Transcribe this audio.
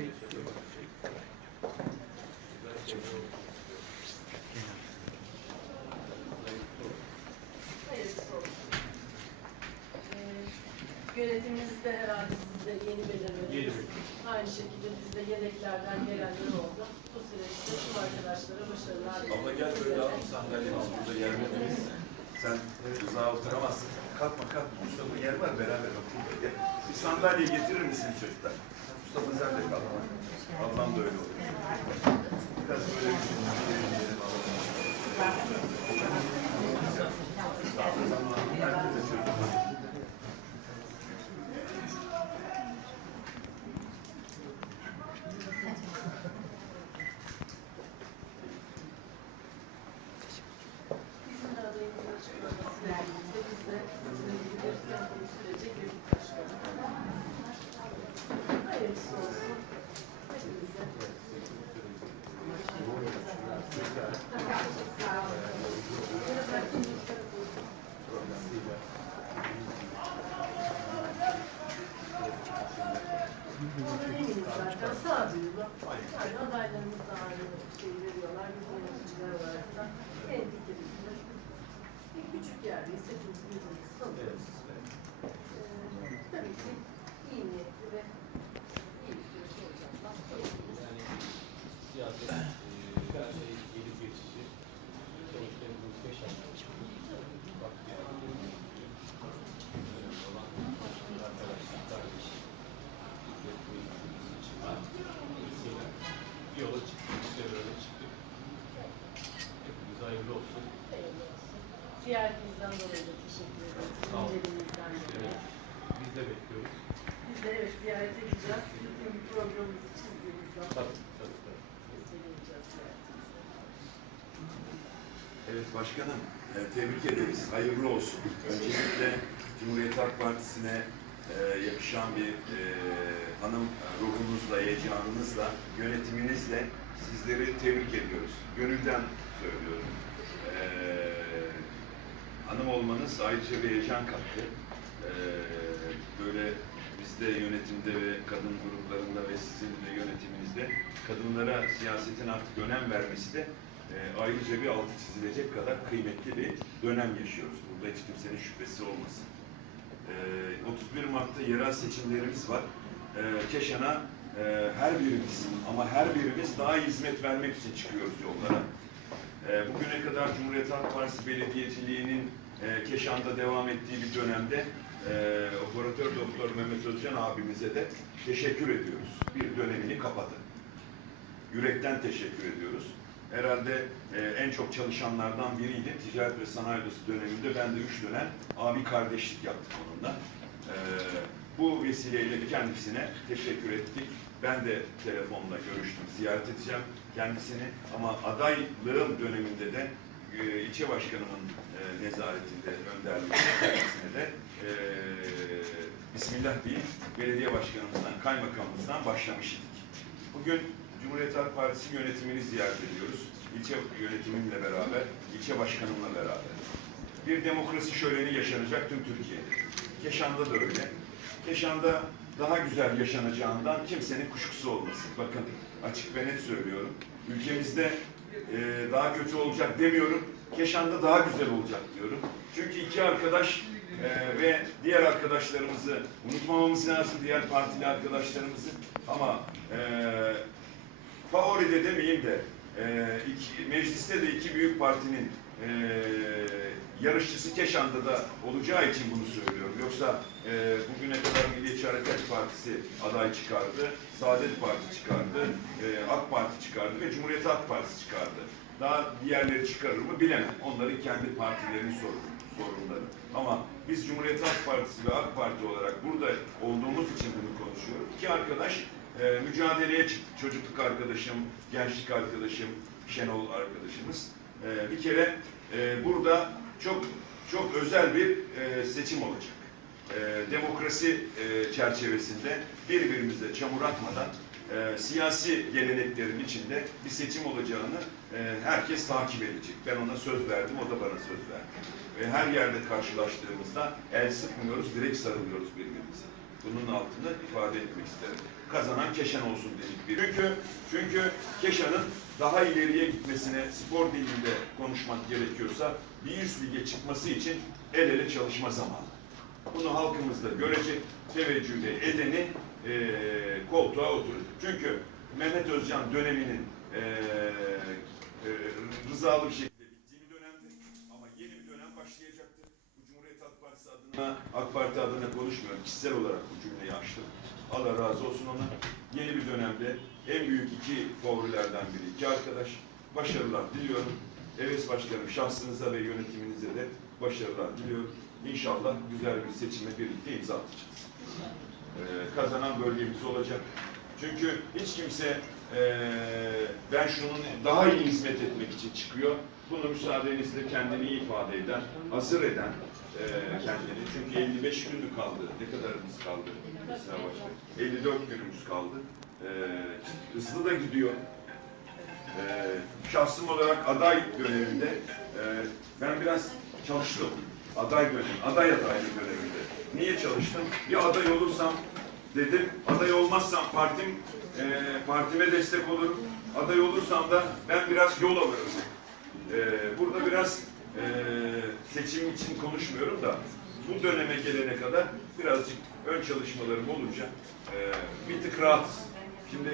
şey Yönetimimizde herhalde siz de yeni belirlediniz. Aynı şekilde bizde yedeklerden gelenler oldu. Bu süreçte tüm arkadaşlara başarılar diliyorum. Abla gel böyle alalım sandalyemiz burada yer vermeyiz. Sen uzağa oturamazsın. Kalkma kalkma. Mustafa yer var beraber oturun. Bir sandalye getirir misin çocuklar? Mustafa sen de kalk. Ablam da öyle olur. Biraz böyle bir şey Herkese çocuklar. Bizim de adayımızın açıklamasıyla birlikte biz de sizin gibi bir tempolu sürece girdik başkanım. Hayırlısı olsun. Hepinize. Sağ olun. Böyle bırakayım, bir tarafa. Ondan eminiz zaten sağduyulu. Yani adaylarımız da aynı şeyi veriyorlar. Biz yöneticiler olarak da en fikrimizde bir küçük yerdeyiz. Hepimiz birbirimizi tanıyoruz. Ee, tabii ki iyi niyetli ve iyi bir süreç Yani siyaset, e, her şey gelip geçici. Sonuçta bu beş. Bak yani. Önemli olan arkadaşlar, kardeş. Hizmet ülkemiz için. Dolayısıyla bir yola çıktık, işte böyle çıktık. Hepimiz hayırlı olsun. hayırlı olsun. Ziyaretinizden dolayı da teşekkür ederim. Sağ olun. İnceliğinizden dolayı. Evet, biz de bekliyoruz. Biz de evet ziyaret edeceğiz. Bütün bir programımızı çizdiğimiz zaman Tabii, tabii, tabii. biz de geleceğiz ziyaretinize. Evet başkanım, e, tebrik ederiz. Hayırlı olsun. Öncelikle Cumhuriyet Halk Partisi'ne e, yakışan bir e, hanım ruhunuzla, heyecanınızla, yönetiminizle sizleri tebrik ediyoruz. Gönülden söylüyorum. E, hanım olmanız ayrıca bir heyecan kattı. E, böyle bizde yönetimde ve kadın gruplarında ve sizin de yönetiminizde kadınlara siyasetin artık önem vermesi de e, ayrıca bir altı çizilecek kadar kıymetli bir dönem yaşıyoruz. Burada hiç kimsenin şüphesi olmasın. E, 31 Mart'ta yerel seçimlerimiz var. E, Keşan'a e, her birimiz ama her birimiz daha hizmet vermek için çıkıyoruz yollara. E, bugüne kadar Cumhuriyet Halk Partisi belediyeciliğinin e, Keşan'da devam ettiği bir dönemde e, operatör doktor Mehmet Özcan abimize de teşekkür ediyoruz. Bir dönemini kapadı. Yürekten teşekkür ediyoruz. Herhalde e, en çok çalışanlardan biriydi. Ticaret ve Sanayi Odası döneminde ben de üç dönem abi kardeşlik yaptık onunla. E, bu vesileyle kendisine teşekkür ettik. Ben de telefonla görüştüm, ziyaret edeceğim kendisini. Ama adaylığım döneminde de e, ilçe başkanımın e, nezaretinde, önderliğinde de e, Bismillah deyip belediye başkanımızdan, kaymakamımızdan başlamış idik. Bugün Cumhuriyet Halk Partisi yönetimini ziyaret ediyoruz. İlçe yönetiminle beraber, ilçe başkanımla beraber. Bir demokrasi şöleni yaşanacak tüm Türkiye'de. Keşan'da da öyle. Keşan'da daha güzel yaşanacağından kimsenin kuşkusu olmasın. Bakın açık ve net söylüyorum. Ülkemizde e, daha kötü olacak demiyorum. Keşan'da daha güzel olacak diyorum. Çünkü iki arkadaş e, ve diğer arkadaşlarımızı unutmamamız lazım, diğer partili arkadaşlarımızı. Ama e, favori de demeyeyim de e, iki, mecliste de iki büyük partinin e, yarışçısı Keşan'da da olacağı için bunu söylüyorum. Yoksa e, bugüne kadar Milliyetçi Hareket Partisi aday çıkardı, Saadet Parti çıkardı, e, AK Parti çıkardı ve Cumhuriyet Halk Partisi çıkardı. Daha diğerleri çıkarır mı bilemem. Onların kendi partilerinin sorunu, sorunları. Ama biz Cumhuriyet Halk Partisi ve AK Parti olarak burada olduğumuz için bunu konuşuyoruz. İki arkadaş e, mücadeleye çıktı. Çocukluk arkadaşım, gençlik arkadaşım, Şenol arkadaşımız. E, bir kere e, burada çok çok özel bir e, seçim olacak. E, demokrasi e, çerçevesinde birbirimizle çamur atmadan e, siyasi geleneklerin içinde bir seçim olacağını e, herkes takip edecek. Ben ona söz verdim, o da bana söz verdi. Ve her yerde karşılaştığımızda el sıkmıyoruz, direkt sarılıyoruz birbirimize. Bunun altını ifade etmek isterim. Kazanan Keşan olsun dedik bir. Çünkü çünkü Keşan'ın daha ileriye gitmesine spor dilinde konuşmak gerekiyorsa bir üst lige çıkması için el ele çalışma zamanı. Bunu halkımız da görecek, teveccüh de edeni e, koltuğa oturur. Çünkü Mehmet Özcan döneminin e, e, rızalı bir şekilde bittiği bir dönemdi. Ama yeni bir dönem başlayacaktır. Bu Cumhuriyet Halk Adına, AK Parti adına konuşmuyorum. Kişisel olarak bu cümleyi açtım. Allah razı olsun ona. Yeni bir dönemde en büyük iki favorilerden biri iki arkadaş. Başarılar diliyorum. Evet Başkanım şahsınıza ve yönetiminize de başarılar diliyorum. İnşallah güzel bir seçime birlikte imza atacağız. Ee, kazanan bölgemiz olacak. Çünkü hiç kimse ee, ben şunun daha iyi hizmet etmek için çıkıyor. Bunu müsaadenizle kendini ifade eden, hazır eden ee, kendini. Çünkü 55 gün mü kaldı? Ne kadarımız kaldı? Mesela başka. 54 günümüz kaldı. Ee, hızlı da gidiyor. Ee, şahsım olarak aday döneminde e, ben biraz çalıştım. Aday dönemi, aday adaylık döneminde. Niye çalıştım? Bir aday olursam dedim, aday olmazsam partim e, partime destek olurum. Aday olursam da ben biraz yol alırım. E, burada biraz e, seçim için konuşmuyorum da bu döneme gelene kadar birazcık ön çalışmalarım olunca e, bir tık rahatız. Şimdi